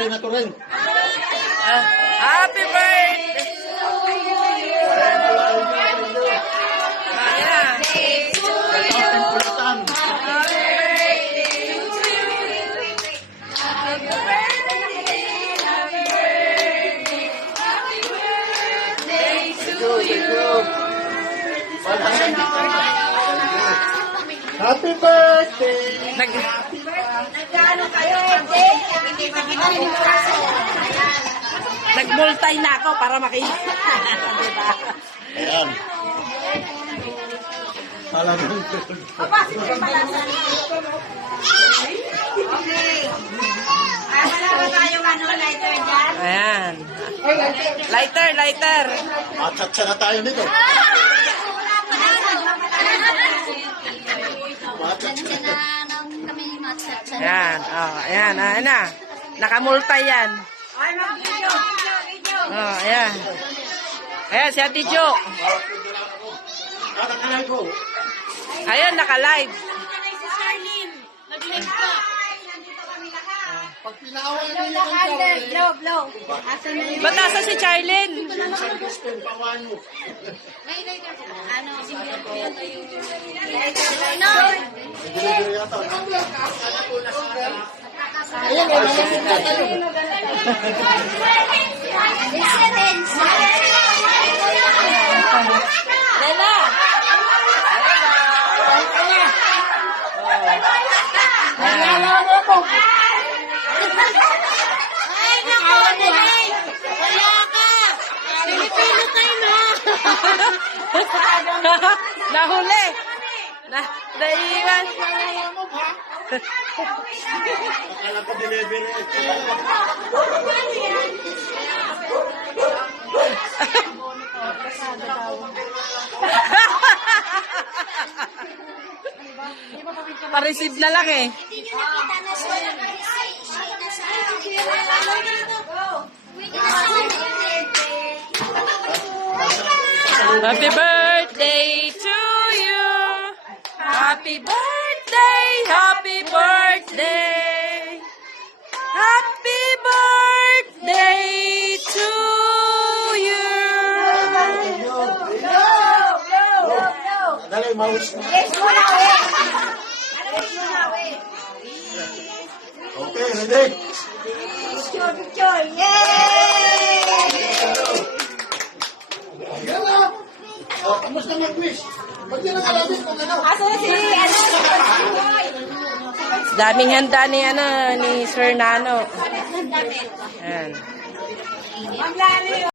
rin. Happy birthday! Ayan. Happy birthday! Nagano kayo? Nagmultay na ako para makita. Diba? Ayan. Alam mo. Okay. Ay, wala ba tayong lighter dyan? Ayan. Lighter. Matsatsa na tayo nito. Ayan. Oh, ayan. Ayan na. Nakamultay yan. Ay, mag-video. Oh, ayan. Ayan, si Ate Jo. Nakakalay ko. Ayan, naka-live. Si Charlene. Nag-live ka. Pag pinaway niyo yung candle. Blow. Asan na yun? Ba't nasa si Charlene? Panganyo. Ano? Delivery yata. Lela! Ay, naku, Nay! Wala ka! Pilipino tayo na! Nahuli! Naiwan! Akala ko delivery. Pa-receive na lang eh. Happy birthday to you. Happy birthday, happy birthday. Happy birthday to you. Dali, mouse. Okay, ready? Picture! Yay! Yan na. Oh, kamusta mag-wish? Ba't yan ang alamin kung ano? Aso si Daming handa ni ni Sir Nano. Damit. Ayan. Maglari